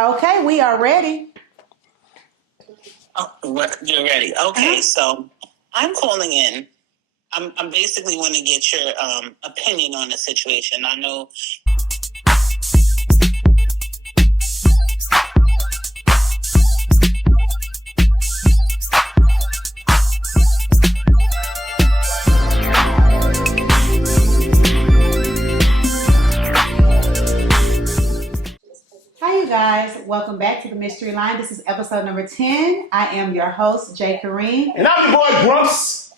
Okay, we are ready. Oh, you're ready. Okay, so I'm calling in. I'm basically want to get your opinion on the situation. I know. Hi, you guys. Welcome back to the Mystery Line. This is episode number 10. I am your host, Jay Kareem. And I'm your boy, Grumps.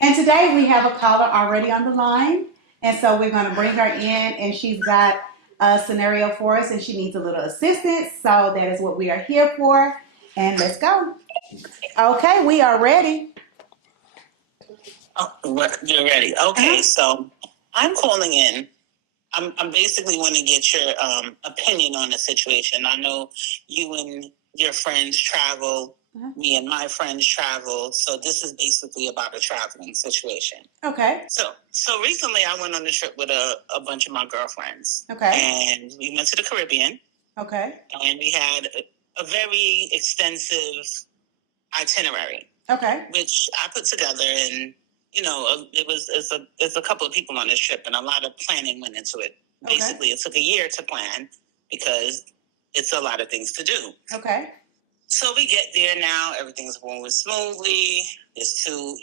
And today we have a caller already on the line. And so we're going to bring her in, and she's got a scenario for us, and she needs a little assistance. So that is what we are here for. And let's go. Okay, we are ready. Oh, you're ready. Okay, so I'm calling in. I'm basically want to get your opinion on the situation. I know you and your friends travel. Me and my friends travel. So this is basically about a traveling situation. Okay. So recently I went on a trip with a bunch of my girlfriends. Okay. And we went to the Caribbean. Okay. And we had a very extensive itinerary. Okay. Which I put together, and it's a couple of people on this trip, and a lot of planning went into it. Okay. Basically, it took a year to plan because it's a lot of things to do. Okay. So we get there now, everything's going smoothly. There's two,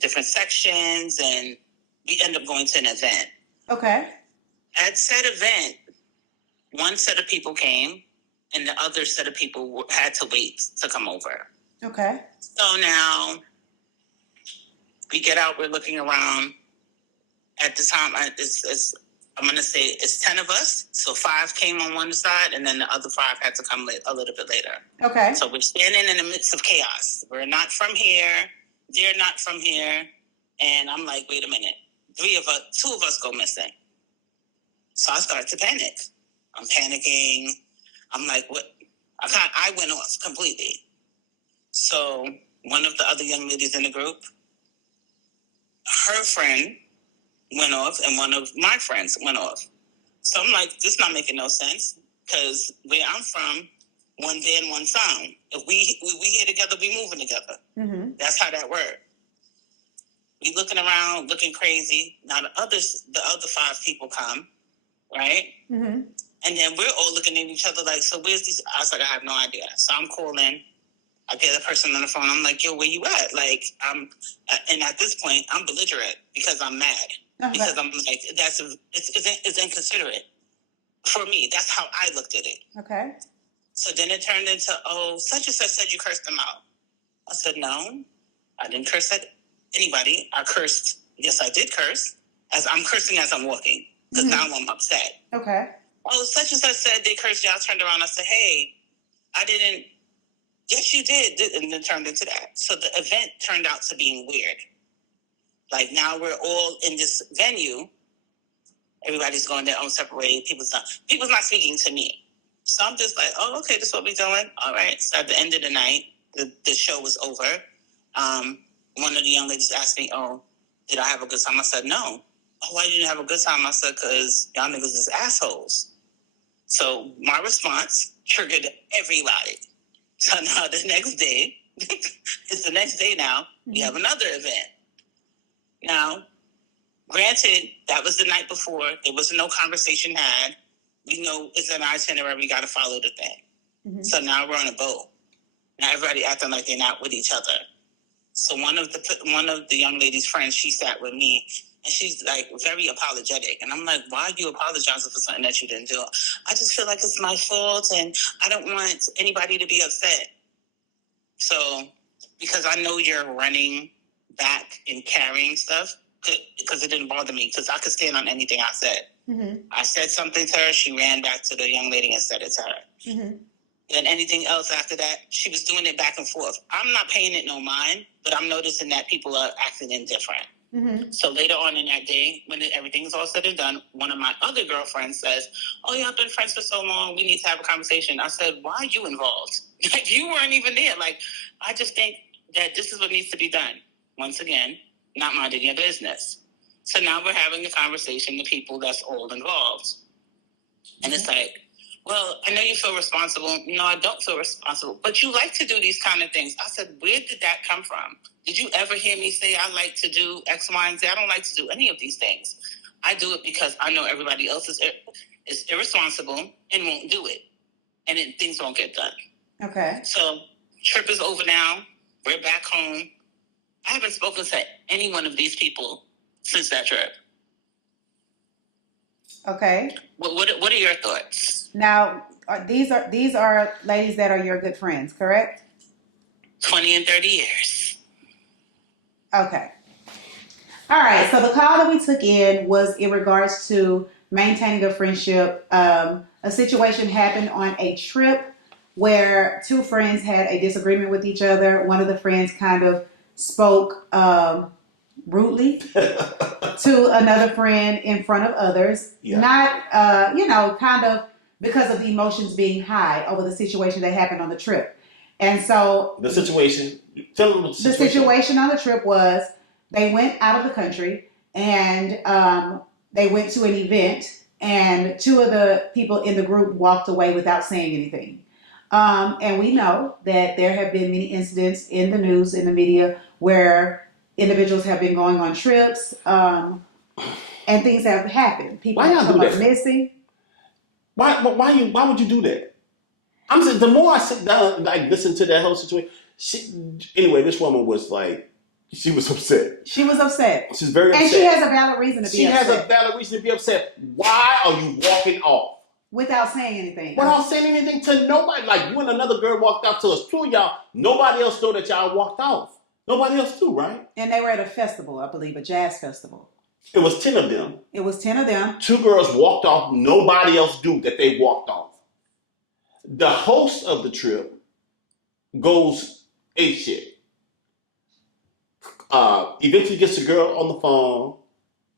different sections, and we end up going to an event. Okay. At said event, one set of people came, and the other set of people had to wait to come over. Okay. So now we get out, we're looking around. At the time, I'm going to say it's 10 of us. So 5 came on one side, and then the other 5 had to come a little bit later. Okay. So we're standing in the midst of chaos. We're not from here. They're not from here. And I'm like, wait a minute. 2 of us go missing. So I start to panic. I'm panicking. I'm like, what? I went off completely. So one of the other young ladies in the group, her friend went off, and one of my friends went off. So I'm like, this is not making no sense, because where I'm from, one band, one sound. If we here together, we moving together. Mm-hmm. That's how that works. We looking around, looking crazy. Now the other 5 people come, right? Mm-hmm. And then we're all looking at each other like, so where's these? I was like, I have no idea. So I'm calling. I get a person on the phone. I'm like, yo, where you at? Like, and at this point, I'm belligerent because I'm mad. Okay. Because I'm like, it's inconsiderate for me. That's how I looked at it. Okay. So then it turned into, such and such said you cursed them out. I said, no, I didn't curse at anybody. I cursed. Yes, I did curse. As I'm cursing as I'm walking, because now I'm upset. Okay. Such and such said they cursed you. I turned around. I said, hey, I didn't. Yes, you did. And then turned into that. So the event turned out to being weird. Like, now we're all in this venue. Everybody's going their own separate way. People's not speaking to me. So I'm just like, okay, this is what we're doing. All right. So at the end of the night, the show was over. One of the young ladies asked me, did I have a good time? I said, no. Why didn't you have a good time? I said, because y'all niggas is assholes. So my response triggered everybody. So now the next day, it's the next day now, we have another event. Now, granted, that was the night before. There was no conversation had. We know it's an itinerary. We got to follow the thing. Mm-hmm. So now we're on a boat. Now everybody acting like they're not with each other. So one of the young lady's friends, she sat with me, and she's like very apologetic. And I'm like, why are you apologizing for something that you didn't do? I just feel like it's my fault, and I don't want anybody to be upset. So because I know you're running back and carrying stuff, because it didn't bother me, because I could stand on anything I said. Mm-hmm. I said something to her. She ran back to the young lady and said it to her. Mm-hmm. Then anything else after that, she was doing it back and forth. I'm not paying it no mind, but I'm noticing that people are acting indifferent. Mm-hmm. So later on in that day, when everything's all said and done, one of my other girlfriends says, y'all been friends for so long, we need to have a conversation. I said, why are you involved? Like, you weren't even there. Like, I just think that this is what needs to be done. Once again, not minding your business. So now we're having a conversation with people that's all involved. And it's like, well, I know you feel responsible. No, I don't feel responsible. But you like to do these kind of things. I said, where did that come from? Did you ever hear me say I like to do X, Y, and Z? I don't like to do any of these things. I do it because I know everybody else is irresponsible and won't do it. And then things won't get done. Okay. So trip is over now. We're back home. I haven't spoken to any one of these people since that trip. Okay. What are your thoughts? Now, these are ladies that are your good friends, correct? 20 and 30 years. Okay. All right. So the call that we took in was in regards to maintaining a friendship. A situation happened on a trip where two friends had a disagreement with each other. One of the friends kind of spoke rudely to another friend in front of others. Yeah. Not, kind of because of the emotions being high over the situation that happened on the trip. And so the situation, tell them the situation. The situation on the trip was they went out of the country and they went to an event, and two of the people in the group walked away without saying anything. And we know that there have been many incidents in the news, in the media, where individuals have been going on trips and things have happened. People have come up missing. Why would you do that? I'm saying, the more I sit down, like, listen to that whole situation. Anyway, this woman was like, she was upset. She was upset. She's very upset. And she has a valid reason to be upset. She has a valid reason to be upset. Why are you walking off? Without saying anything. Without saying anything to nobody. Like, you and another girl walked out to us, two of y'all. Nobody else knew that y'all walked off. Nobody else knew, right? And they were at a festival, I believe, a jazz festival. It was 10 of them. It was 10 of them. Two girls walked off. Nobody else knew that they walked off. The host of the trip goes apeshit. Eventually gets the girl on the phone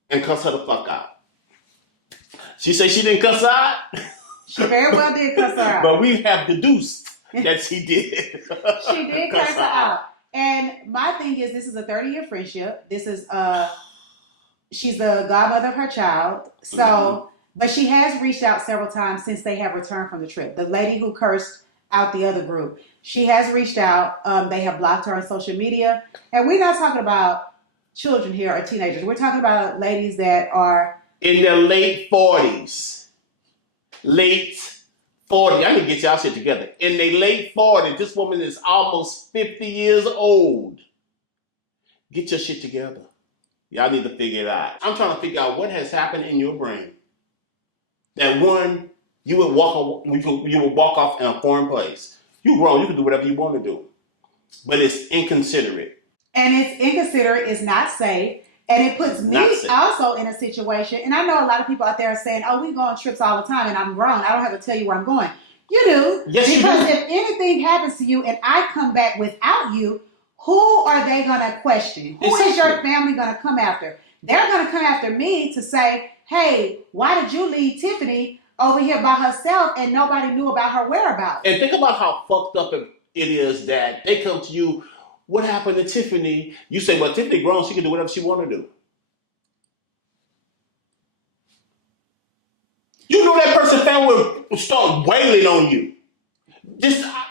and cuss her the fuck out. She said she didn't cuss her out. She very well did cuss her out. But we have deduced that she did. She did cuss her out. And my thing is, this is a 30-year friendship. This is she's the godmother of her child. So, but she has reached out several times since they have returned from the trip. The lady who cursed out the other group, she has reached out. They have blocked her on social media. And we're not talking about children here or teenagers. We're talking about ladies that are in their late 40s. Late 40s. I need to get y'all shit together. In their late 40s, this woman is almost 50 years old. Get your shit together. Y'all need to figure it out. I'm trying to figure out what has happened in your brain. That one, you would walk off in a foreign place. You grown, you can do whatever you want to do. But it's inconsiderate. And it's inconsiderate, it's not safe. And it puts me also in a situation, and I know a lot of people out there are saying, oh, we go on trips all the time and I'm grown. I don't have to tell you where I'm going. You do. Yes, because you do. If anything happens to you and I come back without you, who are they going to question? Who is your family going to come after? They're going to come after me to say, hey, why did you leave Tiffany over here by herself and nobody knew about her whereabouts? And think about how fucked up it is that they come to you, what happened to Tiffany? You say, well, Tiffany grown, she can do whatever she want to do. You know that person's family will start wailing on you.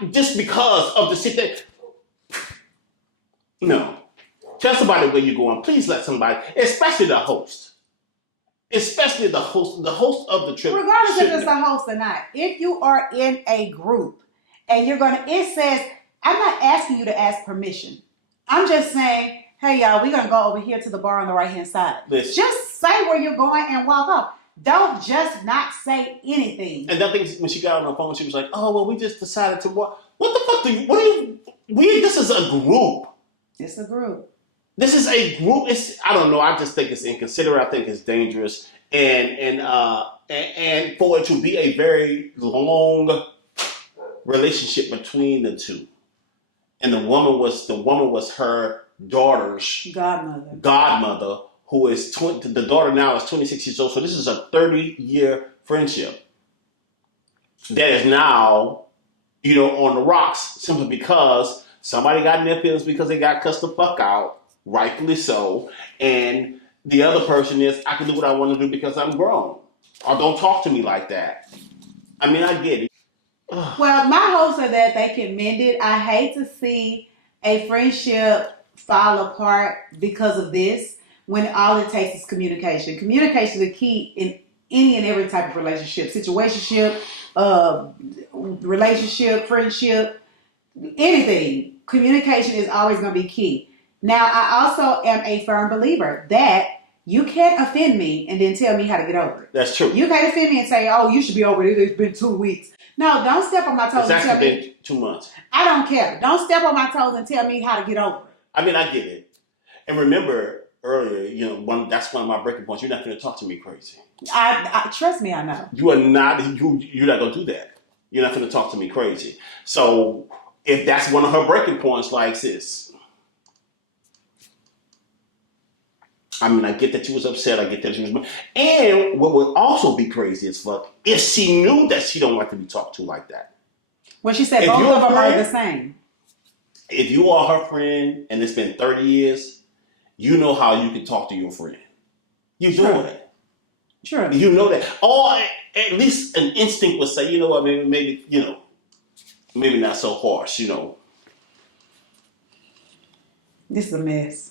Just because of the situation. No. Tell somebody where you're going. Please let somebody, especially the host. Especially the host of the trip. Regardless if it's a host or not. If you are in a group and it says, I'm not asking you to ask permission. I'm just saying, hey, y'all, we're going to go over here to the bar on the right-hand side. Listen. Just say where you're going and walk off. Don't just not say anything. And that thing, when she got on the phone, she was like, oh, well, we just decided to walk. What the fuck this is a group. It's a group. This is a group. I don't know. I just think it's inconsiderate. I think it's dangerous. And for it to be a very long relationship between the two. And the woman was her daughter's godmother, who is the daughter now is 26 years old. So this is a 30-year friendship that is now, on the rocks simply because somebody got in their feelings because they got cussed the fuck out, rightfully so. And the other person is, I can do what I want to do because I'm grown. Or don't talk to me like that. I mean, I get it. Well, my hopes are that they can mend it. I hate to see a friendship fall apart because of this when all it takes is communication. Communication is the key in any and every type of relationship, situationship, relationship, friendship, anything. Communication is always going to be key. Now, I also am a firm believer that you can't offend me and then tell me how to get over it. That's true. You can't offend me and say, "Oh, you should be over it. It's been 2 weeks." No, don't step on my toes It's and tell actually me. been 2 months. I don't care. Don't step on my toes and tell me how to get over it. I mean, I get it. And remember earlier, that's one of my breaking points. You're not going to talk to me crazy. I trust me. I know. You are not. You're not going to do that. You're not going to talk to me crazy. So if that's one of her breaking points, like sis, I mean, I get that you was upset. I get that you was. And what would also be crazy as fuck if she knew that she don't like to be talked to like that. Well, she said both of them are the same. If you are her friend and it's been 30 years, you know how you can talk to your friend. You know it. Sure. You know that. Or at least an instinct would say, you know what, maybe not so harsh, This is a mess.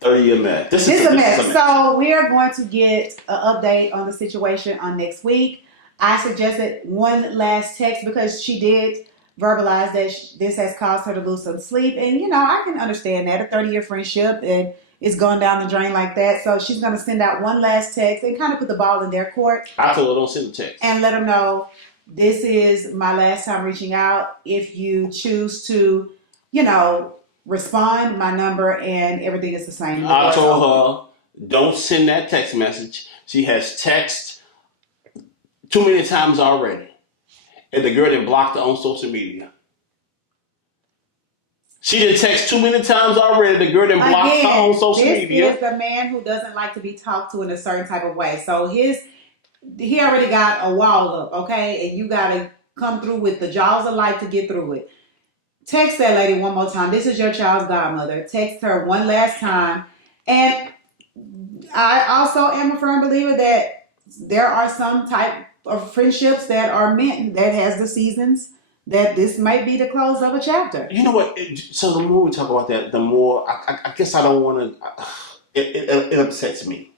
30-year mess. This is a mess. So we are going to get an update on the situation on next week. I suggested one last text because she did verbalize that this has caused her to lose some sleep. And, I can understand that. A 30-year friendship and it's gone down the drain like that. So she's going to send out one last text and kind of put the ball in their court. I told her don't send a text. And let them know this is my last time reaching out. If you choose to, respond, my number and everything is the same. I told her don't send that text message. She has texted too many times already. And the girl that blocked her on social media. She didn't text too many times already. The girl that blocked her on social media. This is the man who doesn't like to be talked to in a certain type of way. So he already got a wall up, okay? And you got to come through with the jaws of life to get through it. Text that lady one more time. This is your child's godmother. Text her one last time. And I also am a firm believer that there are some type of friendships that are meant, that has the seasons, that this might be the close of a chapter. You know what? So the more we talk about that, the more I guess I don't want to. It upsets me.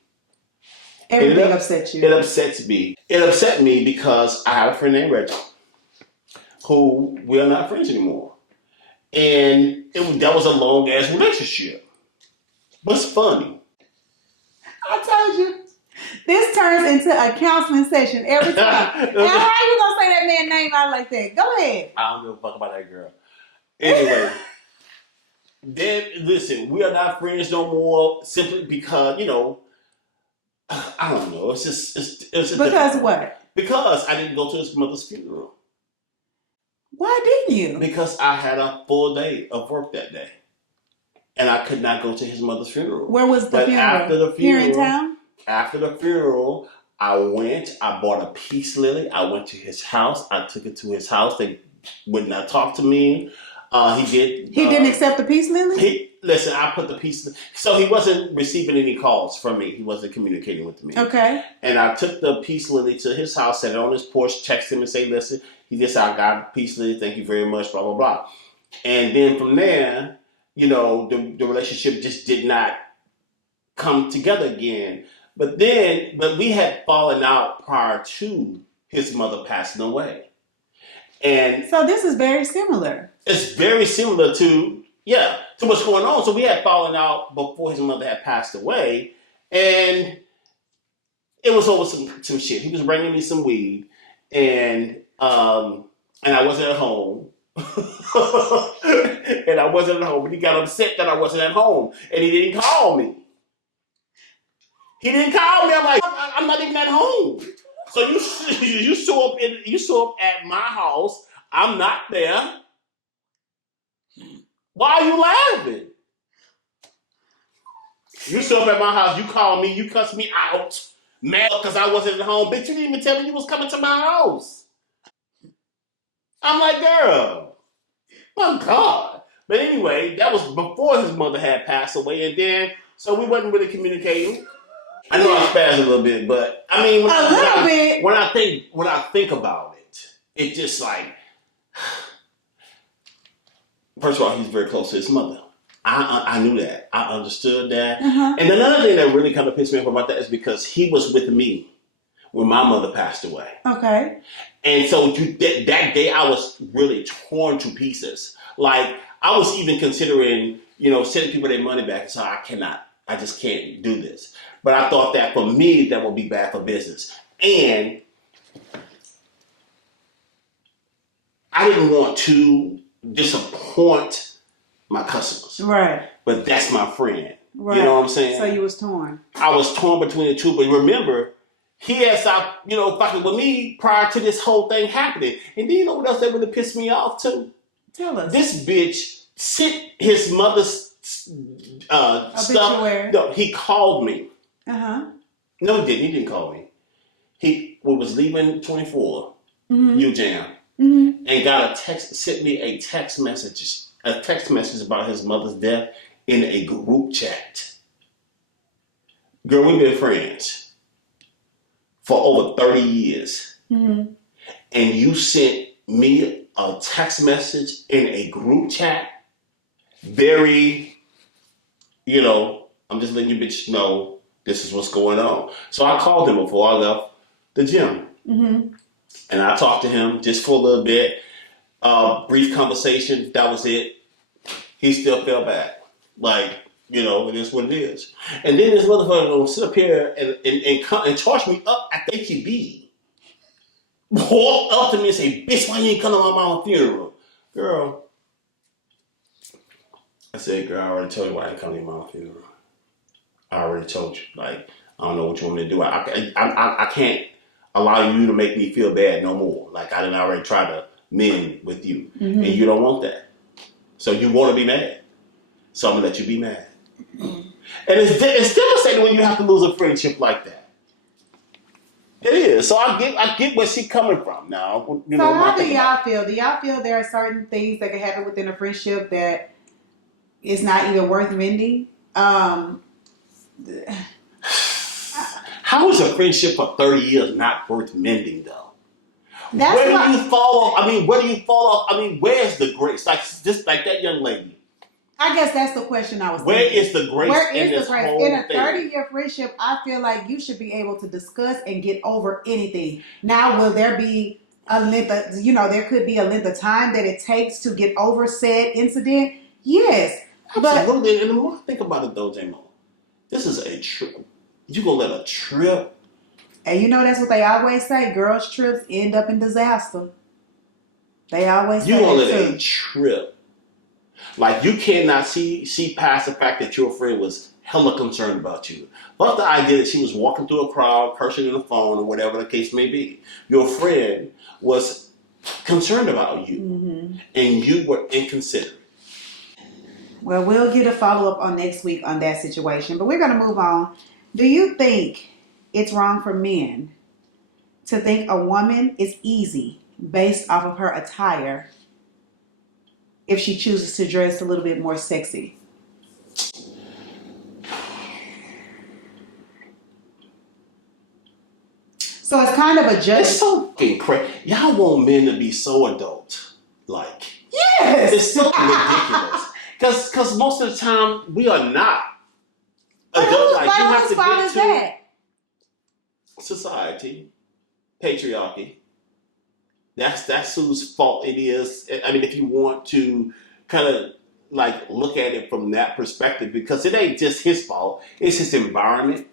Everything upsets you. It upsets me. It upset me because I had a friend named Reggie, who we are not friends anymore, and that was a long ass relationship. But it's funny. I told you. This turns into a counseling session every time. And how are you gonna say that man's name out like that? Go ahead. I don't give a fuck about that girl. Anyway, then listen, we are not friends no more simply because I don't know. It's just because what? Because I didn't go to his mother's funeral. Why didn't you? Because I had a full day of work that day, and I could not go to his mother's funeral. Where was the funeral? After the funeral, here in town. After the funeral, I went. I bought a peace lily. I went to his house. I took it to his house. They would not talk to me. He didn't accept the peace lily? Listen, I put the peace lily. So he wasn't receiving any calls from me. He wasn't communicating with me. Okay. And I took the peace lily to his house, set it on his porch, text him and say, listen, he just said, I got a peace lily. Thank you very much, blah, blah, blah. And then from there, the relationship just did not come together again. But we had fallen out prior to his mother passing away. And so this is very similar. It's very similar to what's going on. So we had fallen out before his mother had passed away. And it was over some shit. He was bringing me some weed. And I wasn't at home. And I wasn't at home. And he got upset that I wasn't at home. And he didn't call me. I'm like, I'm not even at home. So you show up at my house. I'm not there. Why are you laughing? You show up at my house. You call me. You cuss me out. Mad because I wasn't at home. Bitch, you didn't even tell me you was coming to my house. I'm like, girl. My God. But anyway, that was before his mother had passed away. And then, so we wasn't really communicating. I know I spazzed a little bit, but I mean, when I think about it, It just like, first of all, he's very close to his mother. I knew that. I understood that. Uh-huh. And another thing that really kind of pissed me off about that is because he was with me when my mother passed away. Okay. And so that day I was really torn to pieces. Like I was even considering, sending people their money back. So I just can't do this. But I thought that for me, that would be bad for business. And I didn't want to disappoint my customers. Right. But that's my friend. Right. You know what I'm saying? So you was torn. I was torn between the two. But remember, he had stopped, fucking with me prior to this whole thing happening. And then you know what else that really pissed me off too? Tell us. This bitch sent his mother's stuff. Obituary. No, he called me. Uh-huh. No, he didn't. He didn't call me. We was leaving 24, UJAM, and sent me a text message about his mother's death in a group chat. Girl, we've been friends for over 30 years. And you sent me a text message in a group chat. Very, I'm just letting you bitch know this is what's going on. So I called him before I left the gym. And I talked to him just for a little bit. Brief conversation. That was it. He still fell back. Like, it is what it is. And then this motherfucker gonna sit up here and charge me up at the HEB. Walk up to me and say, bitch, why you ain't come to my mom's funeral? Girl. I said, girl, I already told you why I ain't come to your mom's funeral. I already told you. Like, I don't know what you want me to do. I can't allow you to make me feel bad no more. Like, I didn't already try to mend with you. And you don't want that. So you want to be mad. So I'm going to let you be mad. And it's devastating when you have to lose a friendship like that. It is. So I get where she's coming from now. So how do y'all feel? Do y'all feel there are certain things that can happen within a friendship that is not even worth mending? How is a friendship for 30 years not worth mending, though? Where do you fall off? I mean, where's the grace? Like, just like that young lady. I guess that's the question I was Where thinking. is the grace in this whole thing? In a 30-year friendship, I feel like you should be able to discuss and get over anything. Now, will there be a length of, there could be a length of time that it takes to get over said incident? Yes. Absolutely. And the more I think about it, though, J-Mo, this is a trip. You gonna let a trip? And that's what they always say. Girls' trips end up in disaster. They always say you gonna let too. A trip. Like, you cannot see past the fact that your friend was hella concerned about you. But the idea that she was walking through a crowd, cursing on the phone, or whatever the case may be. Your friend was concerned about you. And you were inconsiderate. Well, we'll get a follow-up on next week on that situation. But we're going to move on. Do you think it's wrong for men to think a woman is easy based off of her attire if she chooses to dress a little bit more sexy? So it's kind of a judgment. It's so fucking crazy. Y'all want men to be so adult. Like, yes! It's so ridiculous. Because most of the time, we are not adult. Like, you have to get to that? Society, patriarchy. That's whose fault it is. I mean, if you want to kind of like look at it from that perspective, because it ain't just his fault. It's his environment.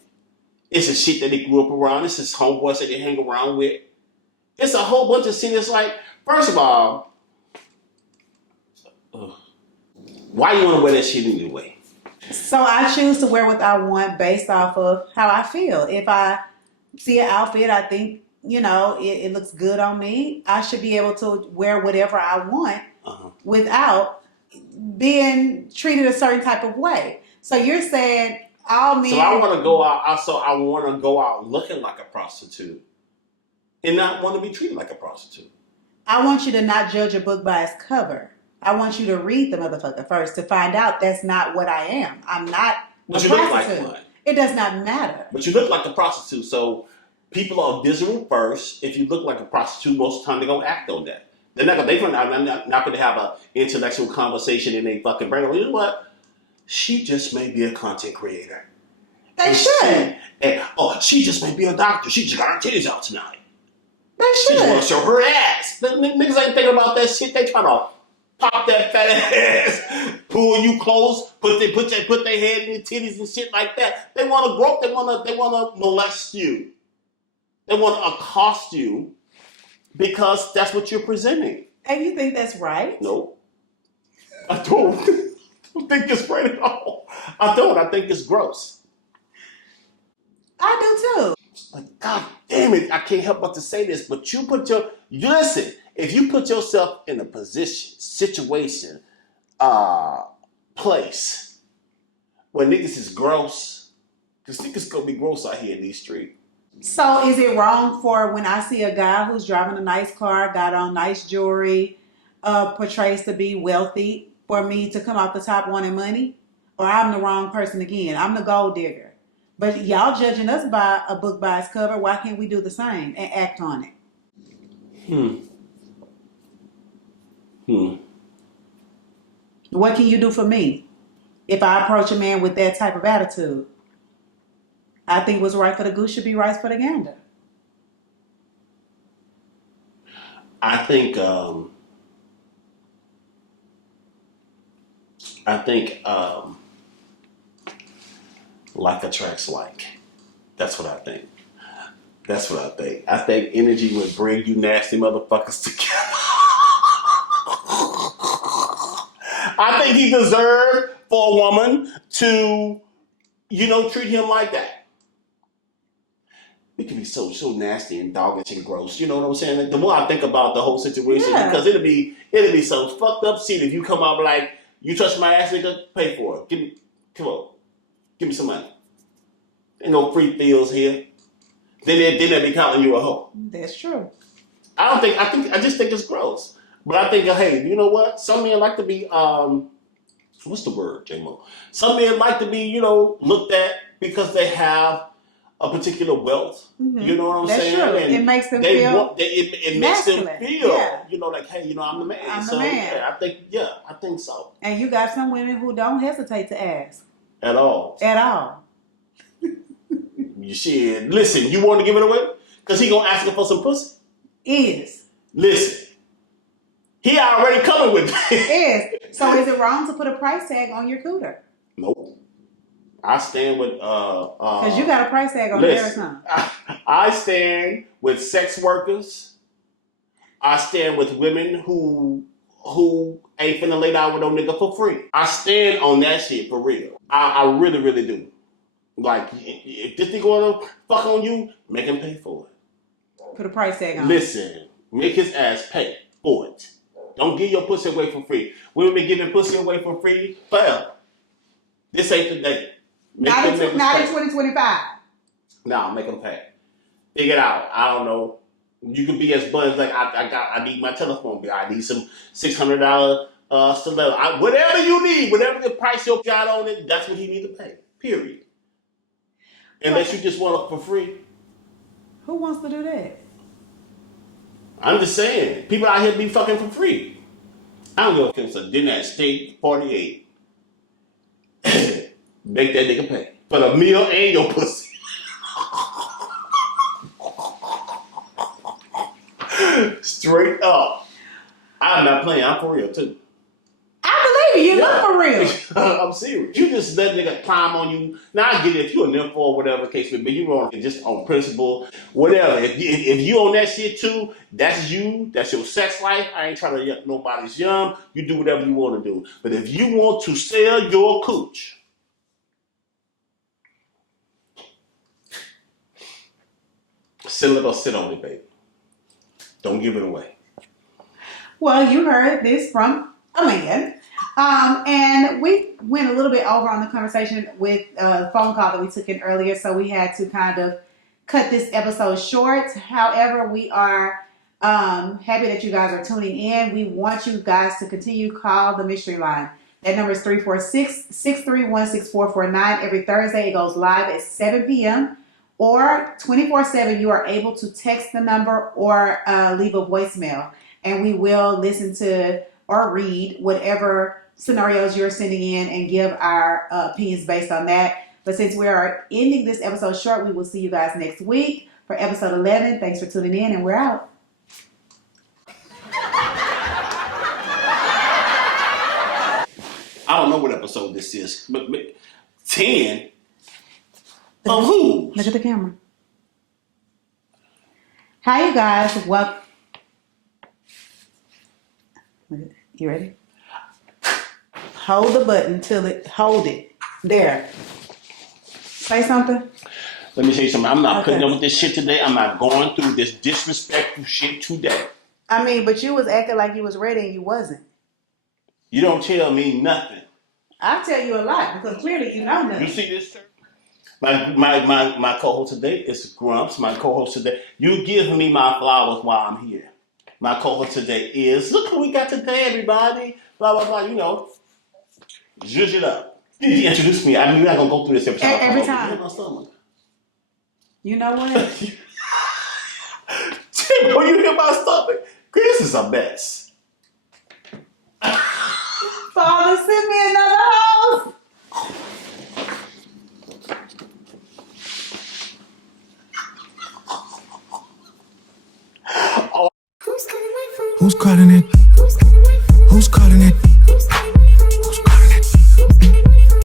It's the shit that he grew up around. It's his homeboys that they hang around with. It's a whole bunch of shit. It's like, first of all, why you want to wear that shit anyway? So I choose to wear what I want based off of how I feel. If I see an outfit, I think, it looks good on me, I should be able to wear whatever I want without being treated a certain type of way. So you're saying all men... So I want to go out, I want to go out looking like a prostitute and not want to be treated like a prostitute. I want you to not judge a book by its cover. I want you to read the motherfucker first to find out that's not what I am. I'm not a prostitute. Look like one. It does not matter. But you look like a prostitute, so people are visible first. If you look like a prostitute, most of the time they're gonna act on that. They're not gonna have an intellectual conversation in a fucking brain. You know what? She just may be a content creator. They should. She just may be a doctor. She just got her titties out tonight. They She just want should. to show her ass. The niggas ain't thinking about that shit. They trying to pop that fat ass, pull you close, put their head in your titties and shit like that. They want to grope. They want to molest you. They want to accost you because that's what you're presenting. And you think that's right? No, I don't. I don't think it's right at all. I don't. I think it's gross. I do too. Like, God damn it, I can't help but to say this, but listen, if you put yourself in a position, situation, place where niggas is gross, because niggas gonna be gross out here in these streets. So is it wrong for when I see a guy who's driving a nice car, got on nice jewelry, portrays to be wealthy, for me to come out the top wanting money? Or I'm the wrong person again? I'm the gold digger. But y'all judging us by a book by its cover. Why can't we do the same and act on it? What can you do for me if I approach a man with that type of attitude? I think what's right for the goose should be right for the gander. I think like attracts like. That's what I think. I think energy would bring you nasty motherfuckers together. I think he deserved for a woman to, treat him like that. We can be so nasty and doggish and gross. You know what I'm saying? The more I think about the whole situation, because it'll be some fucked up shit if you come out like, you touch my ass, nigga, pay for it. Come on. Give me some money. Ain't no free feels here. Then they be calling you a hoe. That's true. I just think it's gross. But I think, hey, you know what? Some men like to be, what's the word, J-Mo? Some men like to be, looked at because they have a particular wealth. Mm-hmm. You know what I'm saying? That's true. And it makes them feel it makes them feel, like, hey, I'm the man. I'm the man. Yeah, I think so. And you got some women who don't hesitate to ask. At all. You shit. Listen, you want to give it away? Because he going to ask her for some pussy? Listen. He already coming with it. So is it wrong to put a price tag on your cooter? Nope. I stand with because you got a price tag on yours, huh? I stand with sex workers. I stand with women who ain't finna lay down with no nigga for free. I stand on that shit for real. I really, really do. Like, if this nigga wanna fuck on you, make him pay for it. Put a price tag on. Listen, make his ass pay for it. Don't give your pussy away for free. We've been giving pussy away for free forever. This ain't the day. Not in 2025. No, make them pay. Figure it out. I don't know. You can be as blunt as like I need my telephone bill. I need some $600 stiletto. Whatever you need, whatever the price you got on it, that's what he need to pay. Period. Unless you just want it for free. Who wants to do that? I'm just saying, people out here be fucking for free. I don't give a fuck. It's a dinner at State 48. Make that nigga pay for the meal and your pussy. Straight up. I'm not playing. I'm for real too. I believe you. You look for real. I'm serious. You just let nigga climb on you. Now I get it. If you're a nympho or whatever case may be, you wrong just on principle, whatever. If you on that shit too, that's you. That's your sex life. I ain't trying to yuck nobody's yum. You do whatever you want to do. But if you want to sell your cooch, sell it or sit on it, baby. Don't give it away. Well, you heard this from a man. And we went a little bit over on the conversation with a phone call that we took in earlier, so we had to kind of cut this episode short. However, we are happy that you guys are tuning in. We want you guys to continue to call the mystery line. That number is 346-631-6449. Every Thursday, it goes live at 7 p.m. or 24/7, you are able to text the number or leave a voicemail, and we will listen to or read whatever scenarios you're sending in and give our opinions based on that. But since we are ending this episode short, we will see you guys next week for episode 11. Thanks for tuning in, and we're out. I don't know what episode this is, but 10 of who? Look at the camera. Hi, you guys. Well, you ready? Hold the button till it. Hold it. There. Say something. Let me tell you something. I'm not Okay. putting up with this shit today. I'm not going through this disrespectful shit today. I mean, but you was acting like you was ready and you wasn't. You don't tell me nothing. I tell you a lot because clearly you know You nothing. see this, sir? My co-host today is Grumps. My co-host today. You give me my flowers while I'm here. My co-host today is, look who we got today, everybody. Blah, blah, blah. You know, zhuzh it up. You need to introduce me. I mean, we're not going to go through this every time. Every time. You know my stomach. You know what? Tim, when you hear my stomach, this is a mess. Father, send me another house. Who's calling it? Who's calling it?